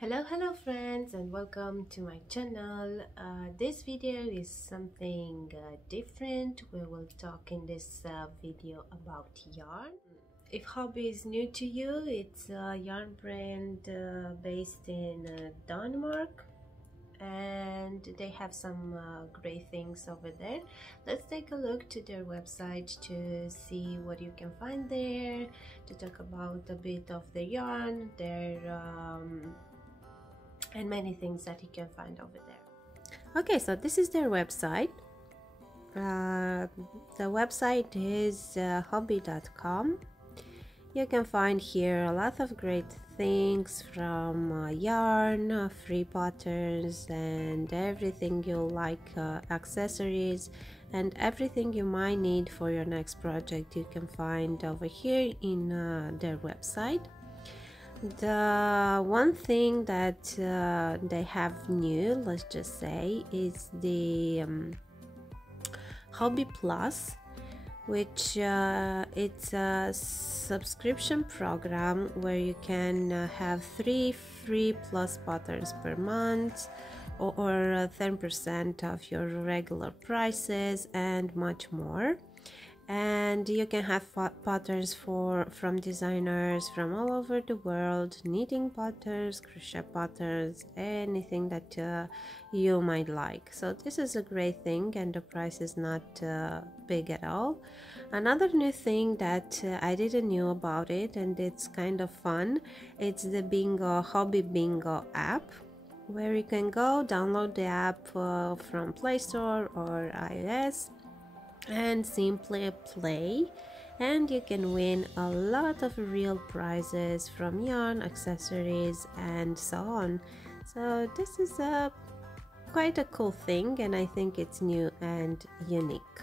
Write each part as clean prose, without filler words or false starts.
Hello friends, and welcome to my channel. This video is something different. We will talk in this video about yarn. If Hobbii is new to you, it's a yarn brand based in Denmark, and they have some great things over there. Let's take a look to their website to see what you can find there, to talk about a bit of the yarn, their and many things that you can find over there. Okay, so this is their website. The website is hobbii.com. You can find here a lot of great things from yarn, free patterns, and everything you like, accessories, and everything you might need for your next project you can find over here in their website. The one thing that they have new, let's just say, is the Hobbii Plus, which it's a subscription program where you can have 3 free plus patterns per month, or 10% of your regular prices, and much more. And you can have patterns from designers from all over the world, knitting patterns, crochet patterns, anything that you might like. So this is a great thing, and the price is not big at all. Another new thing that I didn't know about it, and it's kind of fun, it's the Hobbii Bingo app, where you can go download the app from Play Store or iOS and simply play, and you can win a lot of real prizes from yarn, accessories, and so on. So this is quite a cool thing, and I think it's new and unique.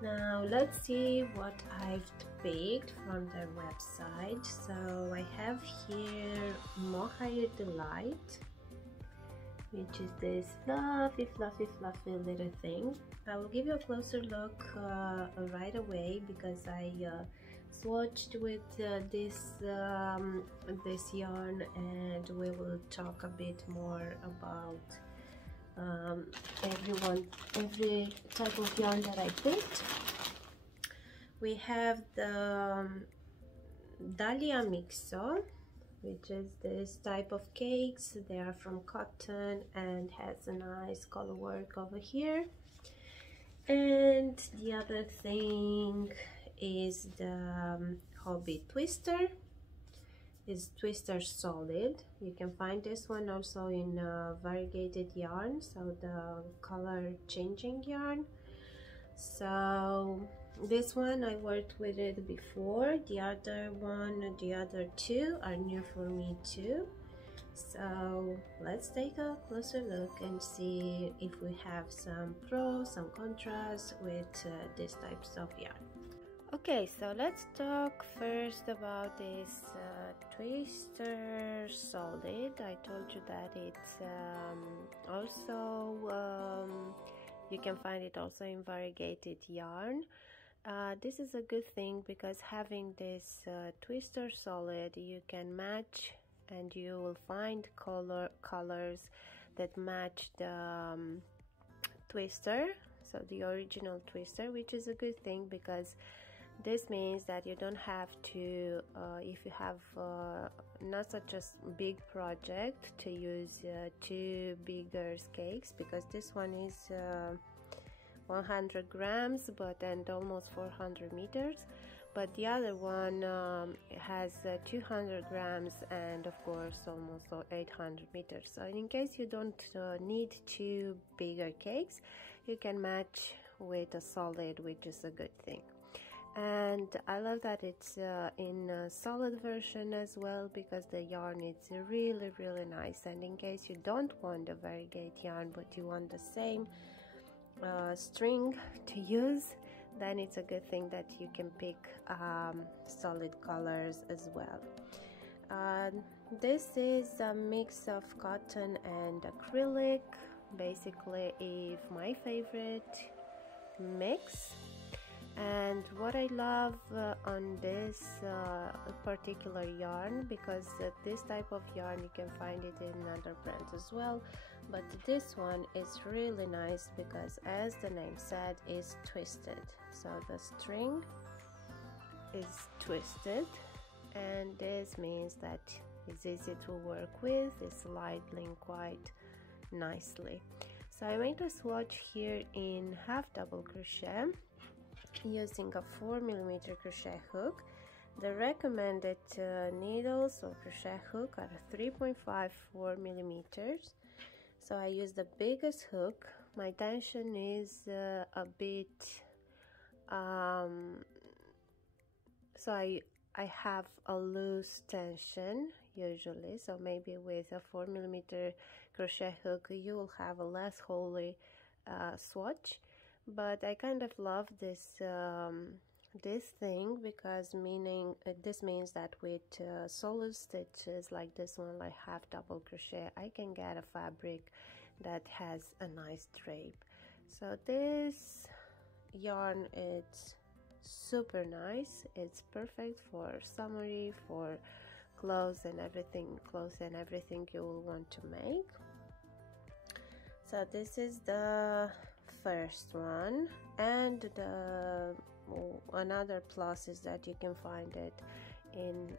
Now let's see what I've picked from their website. So I have here Mohair Delight, which is this fluffy little thing. I will give you a closer look right away, because I swatched with this yarn, and we will talk a bit more about every type of yarn that I picked. We have the Dahlia Mixture, which is this type of cakes. They are from cotton and has a nice color work over here. And the other thing is the Hobbii Twister. It's Twister Solid. You can find this one also in variegated yarn, so the color changing yarn. So this one I worked with it before. The other two are new for me too. So let's take a closer look and see if we have some pros, some contrasts with these types of yarn. Okay, so let's talk first about this Twister Solid. I told you that it's you can find it also in variegated yarn. This is a good thing, because having this Twister Solid, you can match, and you will find colors that match the Twister, so the original Twister, which is a good thing, because this means that you don't have to, if you have not such a big project, to use two bigger cakes, because this one is 100 grams and almost 400 meters, but the other one has 200 grams and of course almost 800 meters. So in case you don't need two bigger cakes, you can match with a solid, which is a good thing. And I love that it's in a solid version as well, because the yarn is really nice. And in case you don't want a variegate yarn, but you want the same string to use, then it's a good thing that you can pick solid colors as well. This is a mix of cotton and acrylic. Basically, my favorite mix. And what I love on this particular yarn, because this type of yarn you can find it in other brands as well, but this one is really nice because, as the name said, is twisted. So the string is twisted, and this means that it's easy to work with, it's sliding quite nicely. So I made a swatch here in half double crochet using a 4mm crochet hook. The recommended needles or crochet hook are 3.5 4mm. So I use the biggest hook. My tension is a bit so I have a loose tension usually, so maybe with a 4mm crochet hook you will have a less holy swatch. But I kind of love this this thing, because this means that with solid stitches like this one, like half double crochet, I can get a fabric that has a nice drape. So this yarn, it's super nice. It's perfect for summery, for clothes and everything you will want to make. So this is the first one, and another plus is that you can find it in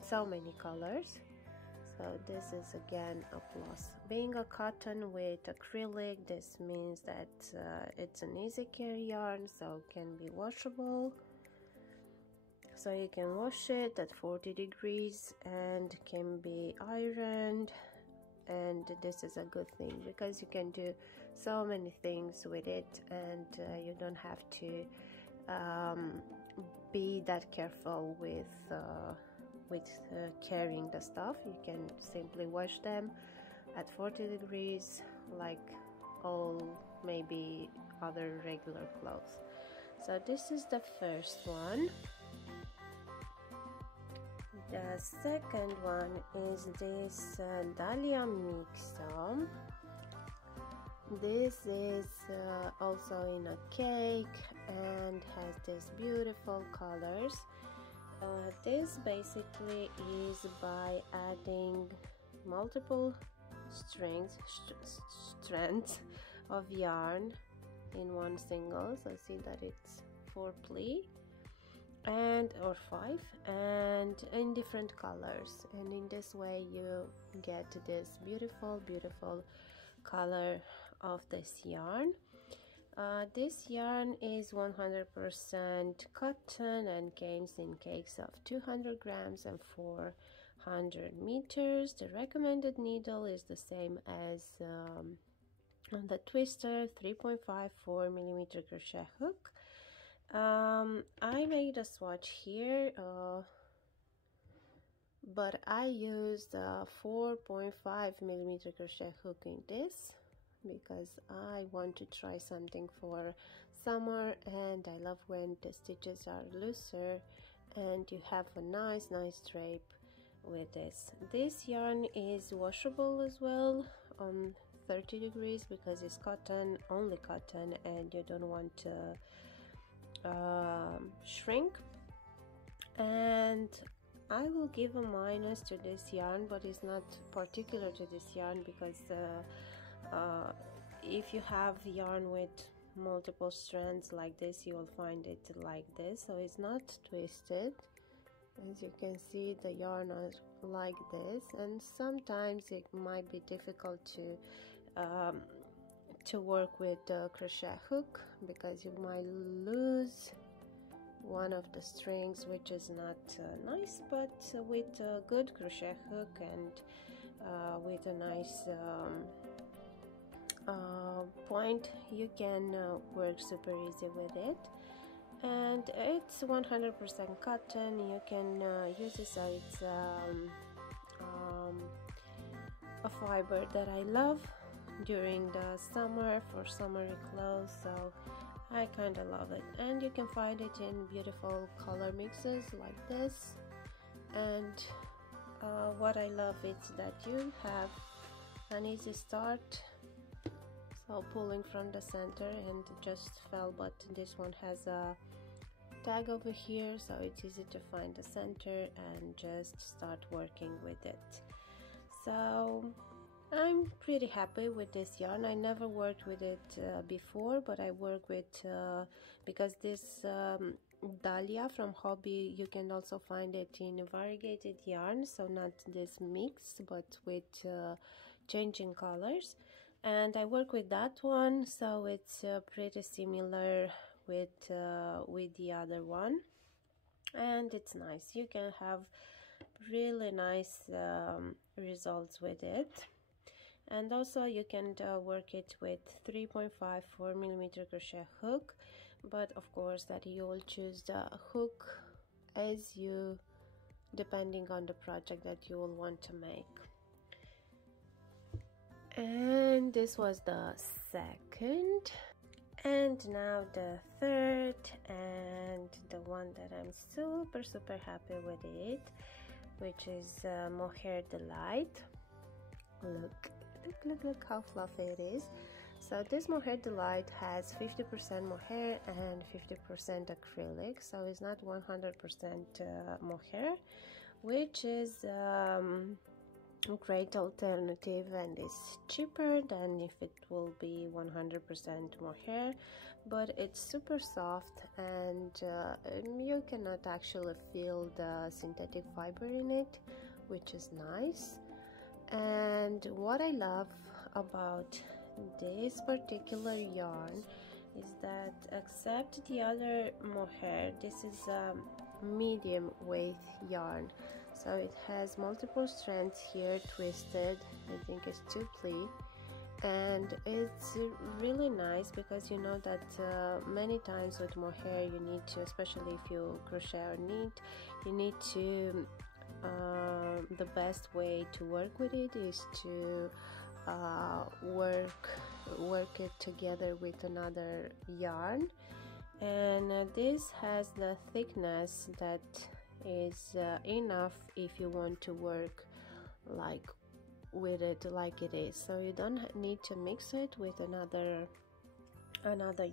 so many colors. So this is again a plus. Being a cotton with acrylic, this means that it's an easy care yarn, so it can be washable. So you can wash it at 40 degrees and can be ironed. And this is a good thing because you can do so many things with it, and you don't have to be that careful with carrying the stuff. You can simply wash them at 40 degrees like all maybe other regular clothes. So this is the first one. The second one is this Dahlia Mixture. This is also in a cake and has these beautiful colors. This basically is by adding multiple strands of yarn in one single. So see that it's 4 ply or 5, and in different colors, and in this way you get this beautiful color of this yarn. This yarn is 100% cotton and comes in cakes of 200 grams and 400 meters. The recommended needle is the same as on the twister, 3.5 4mm crochet hook. I made a swatch here, but I used a 4.5mm crochet hook in this because I want to try something for summer, and I love when the stitches are looser and you have a nice drape with this. This yarn is washable as well on 30 degrees because it's cotton, only cotton, and you don't want to shrink. And I will give a minus to this yarn, but it's not particular to this yarn because if you have yarn with multiple strands like this, you will find it like this. So it's not twisted. As you can see, the yarn are like this, and sometimes it might be difficult to work with the crochet hook because you might lose one of the strings, which is not nice. But with a good crochet hook and with a nice point, you can work super easy with it. And it's 100% cotton. You can use it, so it's a fiber that I love during the summer for summery clothes, so I kind of love it. And you can find it in beautiful color mixes like this. And what I love is that you have an easy start. So pulling from the center and just fell, but this one has a tag over here, so it's easy to find the center and just start working with it. So I'm pretty happy with this yarn. I never worked with it before, but I work with because this Dahlia from Hobbii, you can also find it in variegated yarn, so not this mix but with changing colors, and I work with that one, so it's pretty similar with the other one, and it's nice. You can have really nice results with it. And also you can work it with 3.5 4mm crochet hook, but of course that you will choose the hook as you, depending on the project that you will want to make. And this was the second, and now the third, and the one that I'm super happy with it, which is Mohair Delight. Look how fluffy it is. So this Mohair Delight has 50% mohair and 50% acrylic, so it's not 100% mohair, which is a great alternative, and is cheaper than if it will be 100% mohair, but it's super soft, and you cannot actually feel the synthetic fiber in it, which is nice. And what I love about this particular yarn is that, except the other mohair, this is a medium weight yarn, so it has multiple strands here twisted. I think it's 2 ply, and it's really nice because you know that many times with mohair you need to, especially if you crochet or knit, you need to the best way to work with it is to work it together with another yarn, and this has the thickness that is enough if you want to work like with it like it is, so you don't need to mix it with another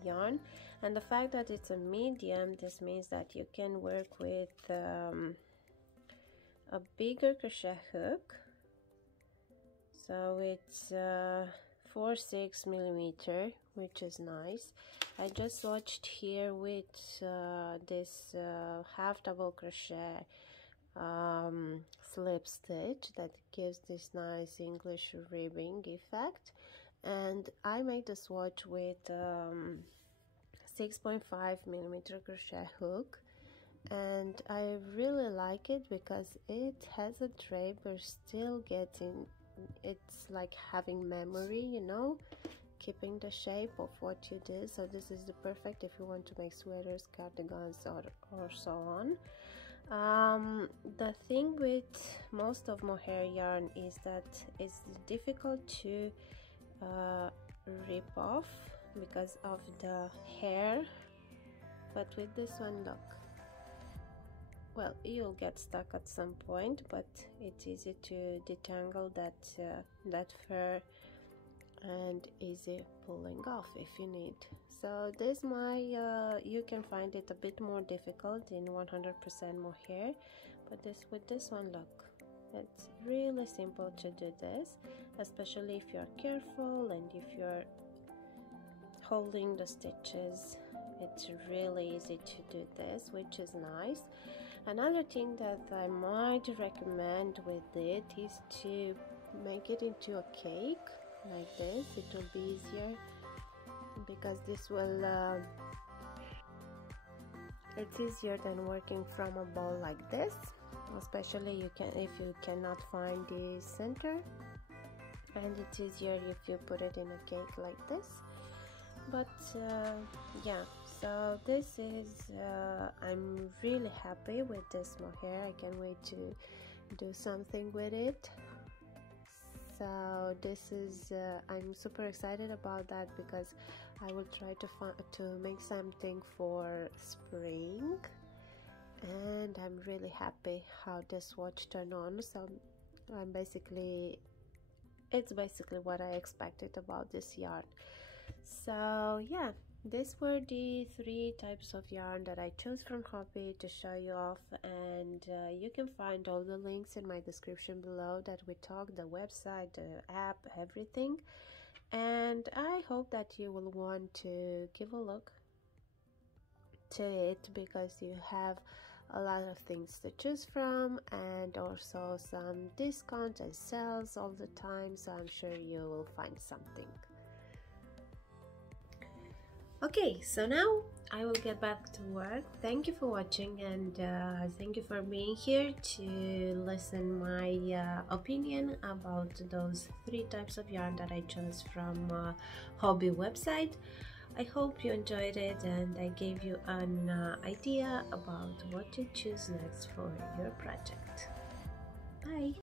yarn. And the fact that it's a medium, this means that you can work with a bigger crochet hook, so it's 4-6mm, which is nice. I just swatched here with this half double crochet slip stitch that gives this nice English ribbing effect, and I made the swatch with 6.5mm crochet hook, and I really like it because it has a drape but still getting, it's like having memory, you know, keeping the shape of what you did. So this is the perfect if you want to make sweaters, cardigans, or so on. The thing with most of mohair yarn is that it's difficult to rip off because of the hair, but with this one, look, well, you'll get stuck at some point, but it's easy to detangle that fur and easy pulling off if you need. So this you can find it a bit more difficult in 100% mohair, but with this one, look, it's really simple to do this, especially if you're careful and if you're holding the stitches. It's really easy to do this, which is nice. Another thing that I might recommend with it is to make it into a cake like this. It will be easier because this will it's easier than working from a ball like this, especially if you cannot find the center, and it's easier if you put it in a cake like this. But yeah, so this is I'm really happy with this mohair. I can't wait to do something with it. So this is I'm super excited about that because I will try to make something for spring, and I'm really happy how this watch turned on. So it's basically what I expected about this yarn. So yeah, these were the 3 types of yarn that I chose from Hobbii to show you off, and you can find all the links in my description below that we talked, the website, the app, everything. And I hope that you will want to give a look to it, because you have a lot of things to choose from, and also some discounts and sales all the time, so I'm sure you will find something. Okay, so now I will get back to work. Thank you for watching, and thank you for being here to listen my opinion about those 3 types of yarn that I chose from Hobbii website. I hope you enjoyed it, and I gave you an idea about what to choose next for your project. Bye!